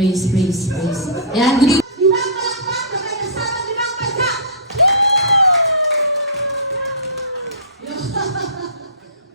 Praise, praise, praise. Ayan, good evening.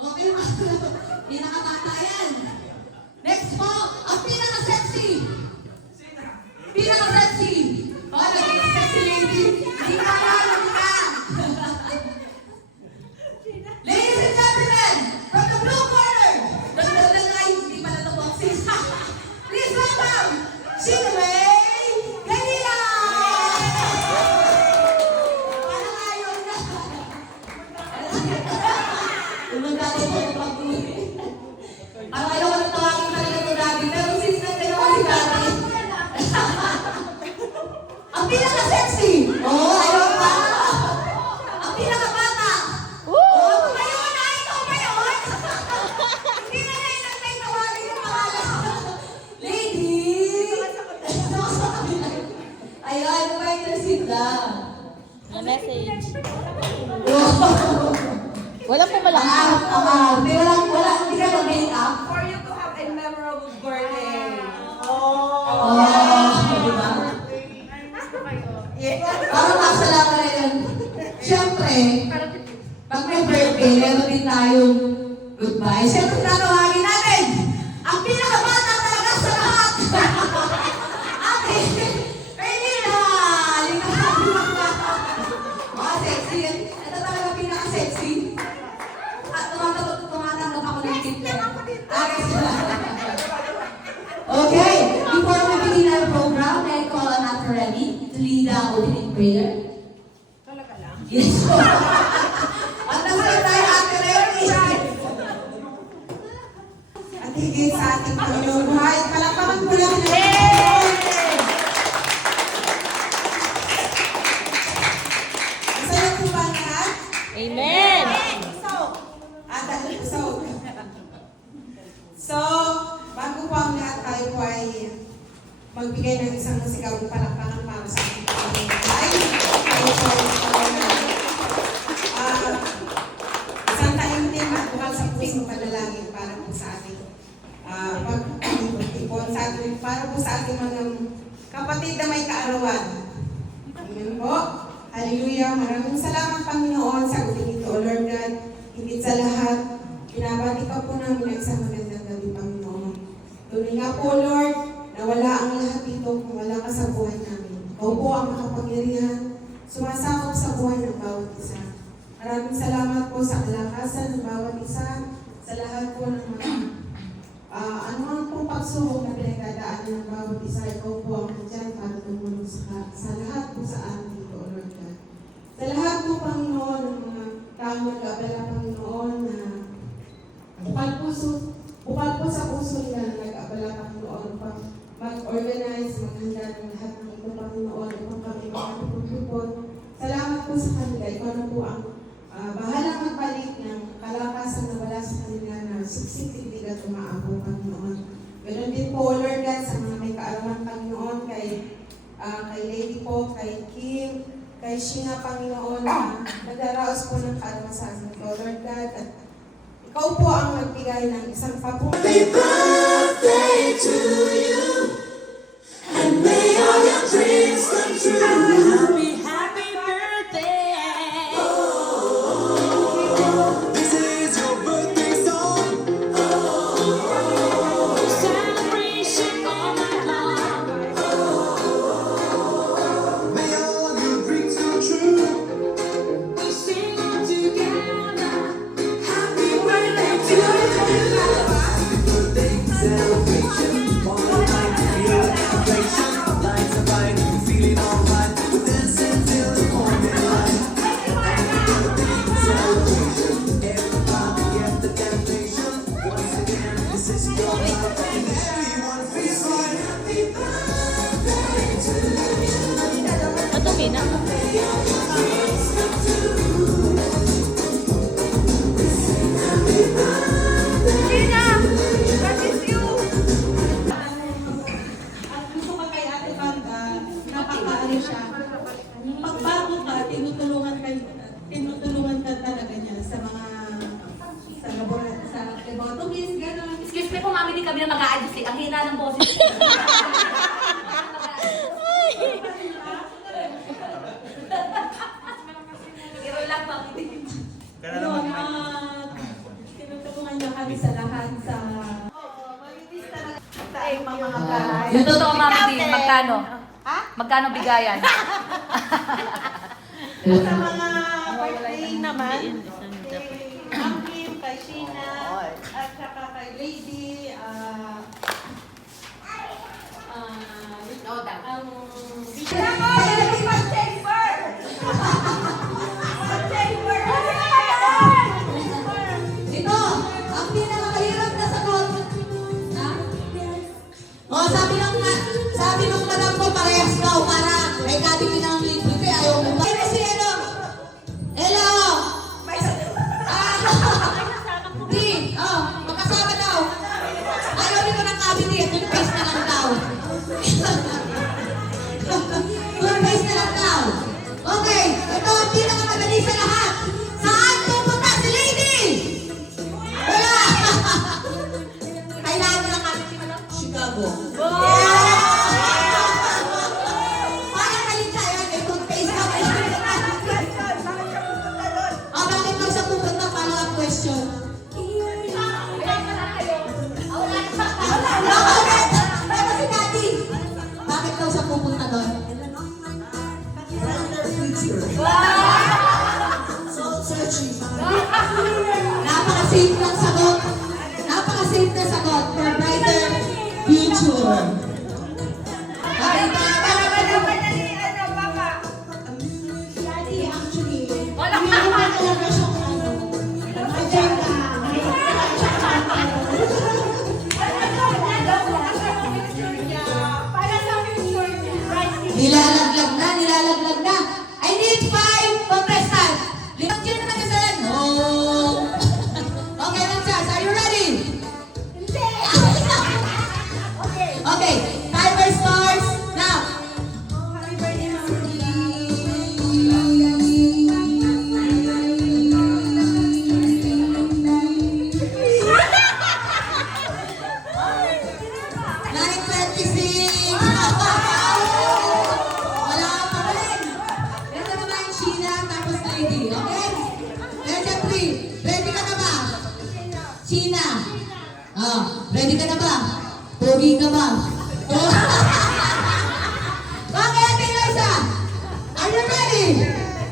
Okay, pinakabata yan. Next po, ang pinaka-sexy. Pinaka-sexy. Oh, naging sexy lady. Hindi ka lang ka. Ladies and gentlemen, from the blue corner, dagdagan nga yung hindi pala ito boxes. Please welcome, Shinway Ganila! Parang ayaw na. Umanda ko po yung pag-uwi. Parang ayaw ko na tawagin talaga ito dati. Pero since nagtayo ko si dati. Ang pinaka-sexy! Oh, ayaw pa! Ang pinaka-bata! Oh, tumayo na! Ikaw ba yun? Hindi na nagtay tawagin yung pangalan. Lady! Ayun, pa-intercede lang. Na message. Wala po malaki. Hindi ka mag-make up. For you to have a memorable birthday. Diba? Yeah. Parang magsalamat na yun. Siyempre, pag may birthday, meron din tayong goodbye. Siyempre, tatawagin natin ang pinakabata talaga sa lahat. Ate, Pernila! Mga sexy yan. Ito talaga pinaka-sexy. At tumatanggap ako ng tip yan. Okay, before we begin our program, may I call on Ate Remy to lead the opening prayer? Talaga lang? Yes po. At nasa tayo, Ate Remy. At higit sa ating Panginoon buhay, palakpakan po natin. Masaya po ba ang lahat? Amen! At dahil pusog. So, bago po ang lahat tayo po ay magbigay ng isang masigawang palakpakan para sa ating Panginoon buhay. Isang taimtim at bukal sa pusong panalangin para po sa ating pag-ipon sa ating, para po sa ating mga kapatid na may kaarawan. Amen po. Hallelujah. Maraming salamat, Panginoon, sa uling ito, O Lord God. Higit sa lahat, binabati pa po namin ang isang magandang gabi, Panginoon. Tunay nga po, Lord, na wala ang lahat dito kung wala ka sa buhay namin. Ikaw po ang makapangyarihan, sumasakop sa buhay ng bawat isa. Maraming salamat po sa kalakasan ng bawat isa, sa lahat po ng mga anumang pong pagsubok na pinagdadaanan ng bawat isa. Ikaw po ang andyan para tumulong sa lahat po sa amin dito, O Lord God. Sa lahat po, Panginoon, ng mga taong nag-abala, Panginoon, na bukal po sa puso nila na nag-abala, Panginoon, upang mag-organize, maghanda ng lahat ng ito, Panginoon, upang kami makapagpupupon. Salamat po sa kanila. Ikaw na po ang bahalang magbalik ng kalakasan na wala sa kanila na siksik-tiktig at umaabot, Panginoon. Ganon din po, Lord God, sa mga may kaarawan, Panginoon, kay Lady po, kay Kim, kay Sheena, Panginoon, na nagdaraos po ng kaarawan sa amin. So, Lord God, Ikaw po ang nagbigay ng isang papuri. Happy birthday to you, and may all your dreams come true. Happy birthday! This is your birthday song. Celebration all night long. May all your dreams come true. We sing all together. Happy birthday to you. Happy birthday celebration. One night real celebration. Lights are bright, feeling alright. We're dancing till the morning light. Happy birthday celebration. Everybody get the temptation. Once again, this is your life, and everyone feels right. Happy birthday to you. Madumi na. At gusto ko kay Ate Panda, napakaano siya. Pagbago ka, tinutulungan ka talaga niya sa mga sa laboratory, sa laboratories, gano'n. Excuse me po, mami, di kami na mag-a-adjust eh. Ang hina ng boses. Iro lang, mami. Yun, tinutulungan niya kami sa lahat sa... Malinis talaga sa mga bahay. Yung totoo, mami, di. Magkano? Magkano bigayan? Sa mga birthday naman, kay Ma'am Kim, kay Sheena, at saka kay Lady, Ito, ang pinakamahirap na sagot. Ha? O, sabi nung madam ko, parehas daw para may kabili ng libre. Kaya ayaw mo ba? Kaya si Elo. Elo. Di, magkasama daw. Ayaw nito ng cabinet. Toothpaste na lang daw. Toothpaste na lang daw. Okay, ito ang pinakamadali sa lahat. Saan pupunta si Lady? Wala! Kailangan lang kami Chicago. Parang kalita yan. May toothpaste na kayo. Bakit daw siya pupunta? Follow-up question. Pero si Daddy, bakit daw siya pupunta doon? Napaka-safe ng sagot. Napaka-safe na sagot for brighter future. Okay, nilalaglag na. I need 5 contestant. Limang dyan naman isa yan. No. Okay, Princess, are you ready? Okay, timer starts now. happy birthday, Ma'am Line 26. Wala pa rin. Ito naman Sheena, tapos Lady. Okay? Ready, 3. Ready ka na ba? Sheena. Ready ka na ba? Pogi ka ba? Okay, Ate Liza. Are you ready?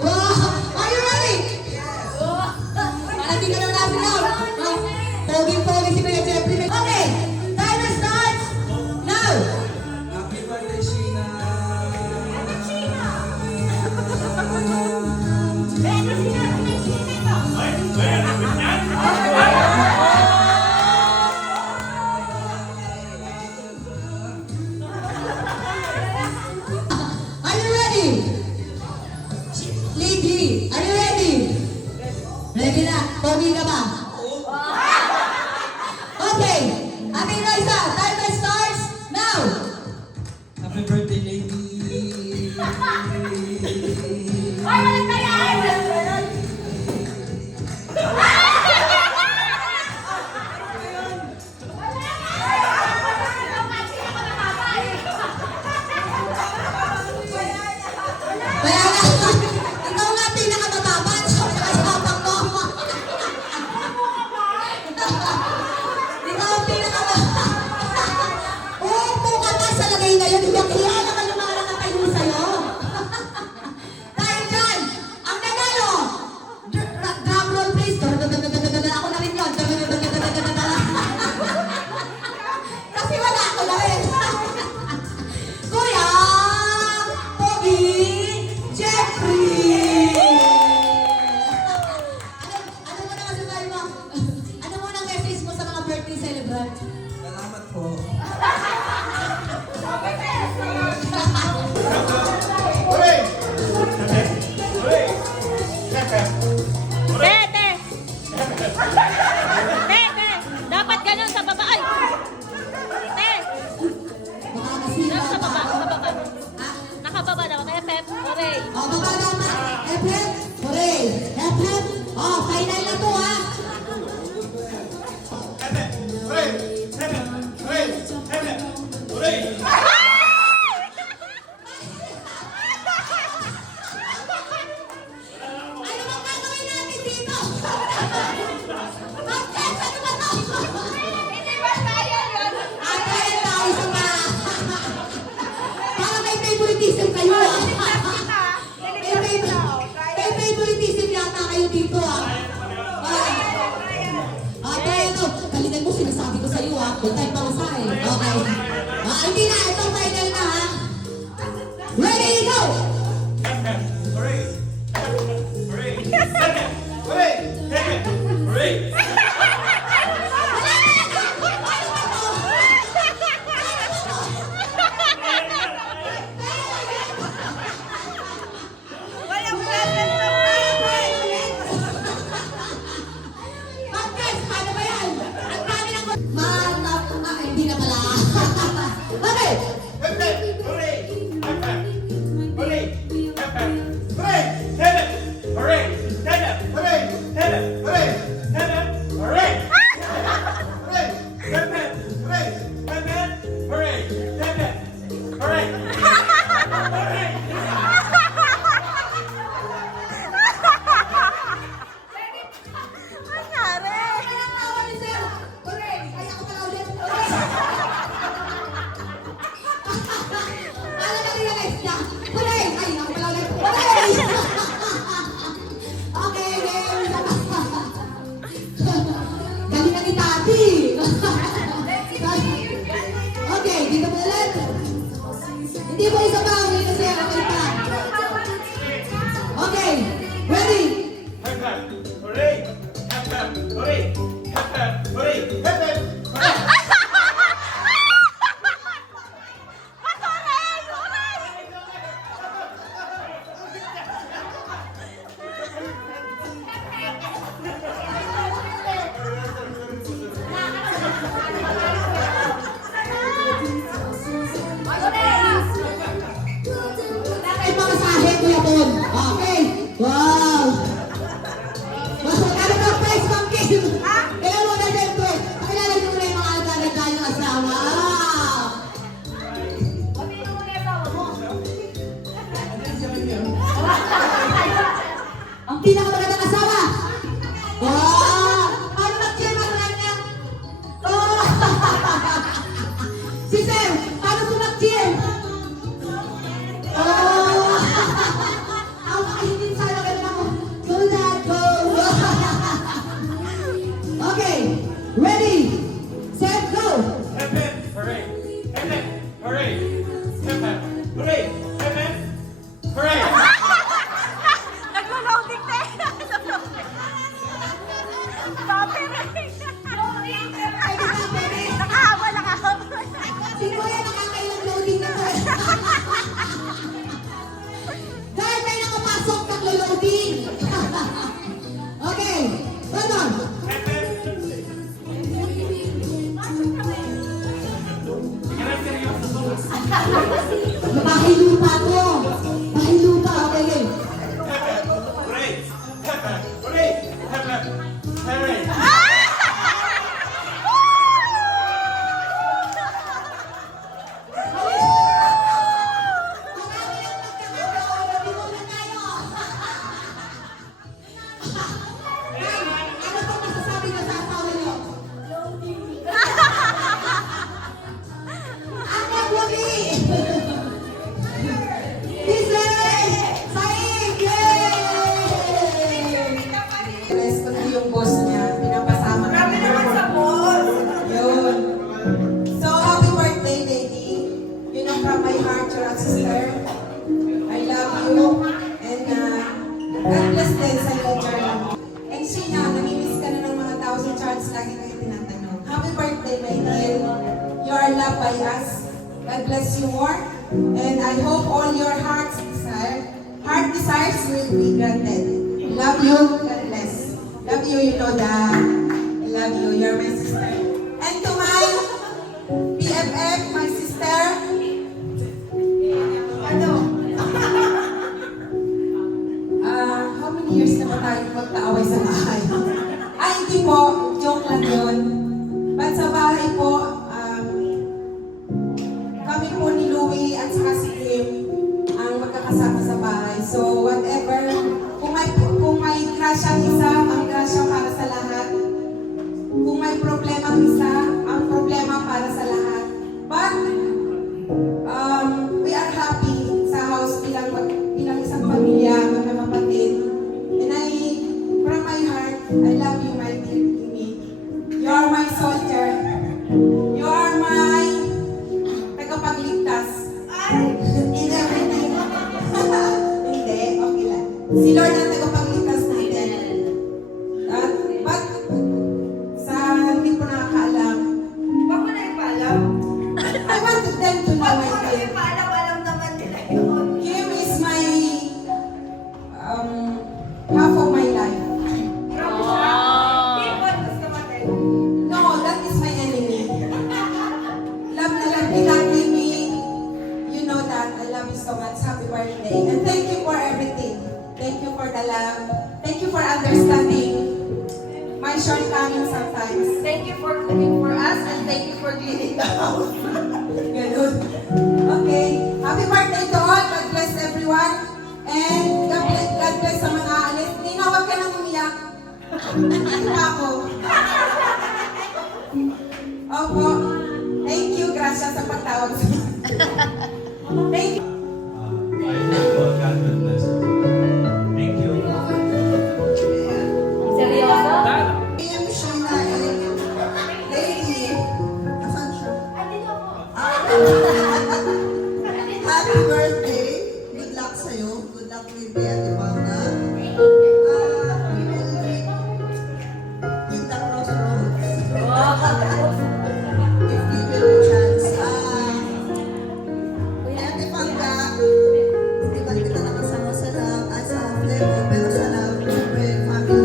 Are you ready? Parang di ka na nasigaw. Pogi-pogi si Kuya Jeffrey. Okay, timer starts now. Happy birthday, Sheena. Are you ready? Lady, are you ready? Ready na. Pogi ka ba? Okay. Ate Liza, timer starts now. Happy birthday, lady. Ay, walang kaya! birthday ngayon, hindi ako kaya naman yung mga nakatayo sa'yo. Dahil dyan, ang nanalo, drum roll please. Ako na rin yun. Kasi wala ako na rin. Kuya Pogi Jeffrey! Ano mo na masasabi mo? Ano mo nang message mo sa mga birthday celebrant? Salamat po. Tete! Tete! Dapat ganun sa baba. Ay! Tete! Makakasira Sa baba, pa. sa baba. Ha? Nakababa dapat. Efep, hooray! O, baba naman. Efren, hooray. Efren, o, final na to ha. Ano bang gagawin natin dito? Bakit? Ano ba to? Hindi ba tayo yun? Tayo isa pa. Parang may favoritism kayo ah. May favoritism yata kayo dito ah. Ito. Galingan mo, sinasabi ko sa'yo ah. Good time pa sa eh. Okay. Hindi na. Ito final na ha. Ready, go! Podcast, paano ba yan? Ang dami ng... Hindi na pala. Okay. Galingan ni Tati. Okay, dito mo ulit. Hindi mo isa pa. Hindi kasi okay pa. Okay, ready? Ay, pamasahe, Kuya Bon. Okay. Wow. Ano ba, price pang Kim? Kailan mo na siyempre? Pakilala niyo muna yung mga alagad yung asawa. Ang pinakamagandang asawa. Wow. Ano mag-cheer ang kanya? Oh. Si Sir, paano po mag-cheer? Oh! Ang kainin sana ka naman. Go Dad, go! Okay, ready, set, go! Naglo-loading na eh. Nakahawa lang ako. Sino yan nakakailang loading na to? Dahil may nakapasok, naglo-loading! Okay, hold on! Bahay lupa to! Bahay lupa, okay. Marami ang magkakataon, hindi muna tayo. Charles, lagi kayo tinatanong. Happy birthday, my dear. You are loved by us. God bless you more. And I hope all your heart desires will be granted. Love you. God bless. Love you, you know that. I love you. You're my sister. And to my BFF, my sister. Ano? How many years na ba tayo magkaaway sa bahay? Ay, hindi po. Joke lang yun. But sa bahay po, kami po ni Louie at saka si Kim ang magkakasama sa bahay. So, whatever, kung may crush ang isa, ang crush ang para sa lahat. Kung may problema ang isa, ang problema para sa lahat. But, we are happy sa house bilang isang pamilya, mga kapatid. And from my heart, I love you, my dear Kimi. You are my soldier. You are my tagapagligtas. In everything. Hindi, okay lang. Si Lord ang tagapagligtas natin. But, sa hindi po nakakaalam, Wag mo na ipaalam. I want them to know my dear. Ipaalam naman nila yun. Kim is my half of my life. Hindi mo gusto natin. No, that is my enemy. Love na love kita, Kimi. You know that. I love you so much. Happy birthday. And thank you for everything. Thank you for the love. Thank you for understanding my shortcomings sometimes. Thank you for cooking for us and thank you for cleaning the house. Ganun. Okay. Happy birthday to all. God bless everyone. And God bless sa mga aalis. Nina, huwag ka nang umiyak. Ito pa ako. Opo. Thank you. Gracias sa pagtawag sa Thank you. I hope God will bless you. Thank you. Seryoso? PM Shana Lady. Asan siya? Happy birthday! Good luck sa'yo. Good luck with the Ivana. We will meet in the crossroads. If given a chance. Ate Pangga, hindi ba kita nakasama sa sa Flevo, pero sa siyempre, family.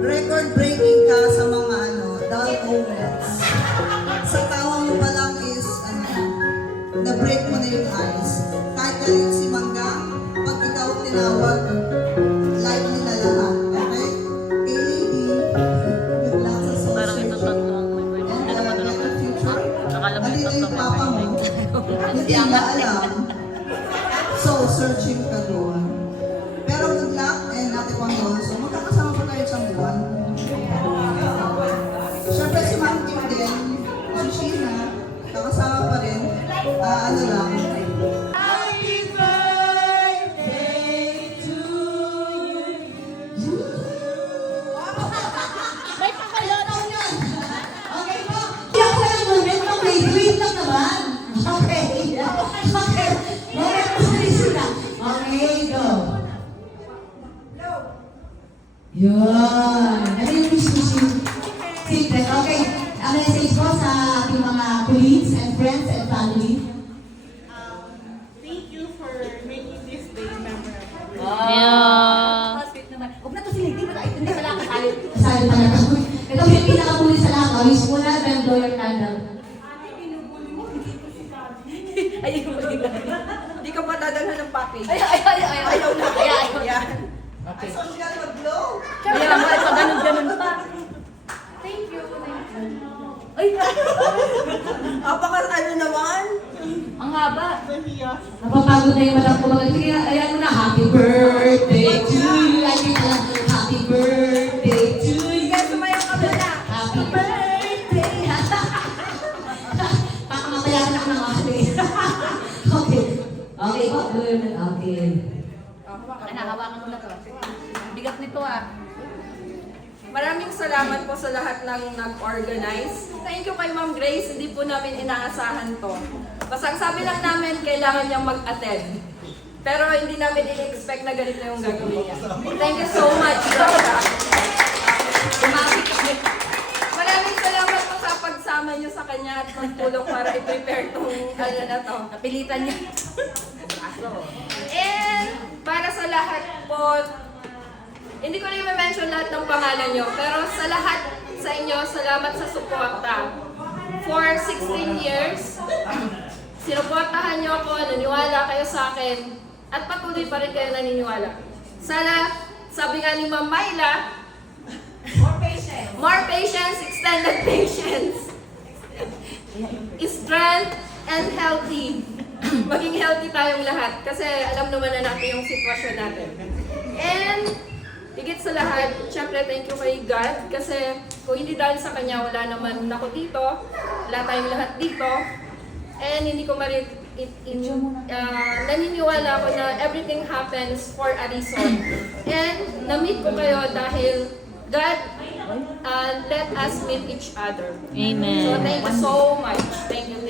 Record-breaking ka sa mga dull moments. Sa tawa mo pa lang is, na-break mo na yung ice. Kahit ganyan si Mangga, pag ikaw tinawag, lively na lahat. Okay? Kay Lady, good luck sa social Parang ito tatlo ang may birthday. and Dalawa na lang. in the future, Akala mo halina ito yung papa mo, hindi niya alam. So, searching ka doon. Pero good luck and Ate Pangol. So, magkakasama pa tayo isang buwan. Siyempre si Ma'am Kim din, si Sheena, kakasama pa rin. Ano lang. Happy birthday to you. May pakalot. Okay po. Iyak ko lang moment. Okay, wait lang naman. Okay. Okay. Moment po sila. Okay, go. Yun. Ano yung secret? Okay. Ang message ko sa ating mga colleagues and friends and family. Thank you for making this day memorable. Yeah. Sweet naman. Huwag na to si Lady. Hindi pala kasali. Kasali talaga. Ito yung pinakapuli sa lahat. Wish mo na, then blow your candle. Ay, hindi ko magiging. Hindi ka pa dadalhan ng package. Ayaw na. Ayaw. Yan. Okay. So, siya mag-blow. Ayaw mo. Ito ganun pa. Ay, Apaka ano naman? ang haba. Napapagod na yung matang kumagal. Sige, ayan mo na. Happy birthday to you. Lagi na lang. Happy birthday to you. Kaya sumayaw ka muna. Happy birthday. Pakamatayan na ng ate. Okay. Okay po. Okay. Hawakan mo na to. Bigat nito Maraming salamat po sa lahat ng nag-organize. Thank you kay Ma'am Grace, hindi po namin inaasahan to. Basta ang sabi lang namin, kailangan niyang mag-attend. Pero hindi namin in-expect na ganito yung gagawin niya. Thank you so much, Gracia. kanya at magtulong para i-prepare tong ano na to. Napilitan niya. And para sa lahat po, hindi ko na i-mention lahat ng pangalan nyo, pero sa lahat sa inyo, salamat sa suporta. For 16 years, sinuportahan nyo ako, naniwala kayo sa akin, at patuloy pa rin kayo naniniwala. Sana, sabi nga ni Ma'am Myla, more patience, extended patience, strength, and healthy. Maging healthy tayong lahat kasi alam naman na natin yung sitwasyon natin. And higit sa lahat, syempre thank you kay God kasi kung hindi dahil sa Kanya, wala naman ako dito, wala tayong lahat dito. And hindi ko naniniwala ako na everything happens for a reason. And na-meet ko kayo dahil God let us meet each other. Amen. So thank you so much. Thank you.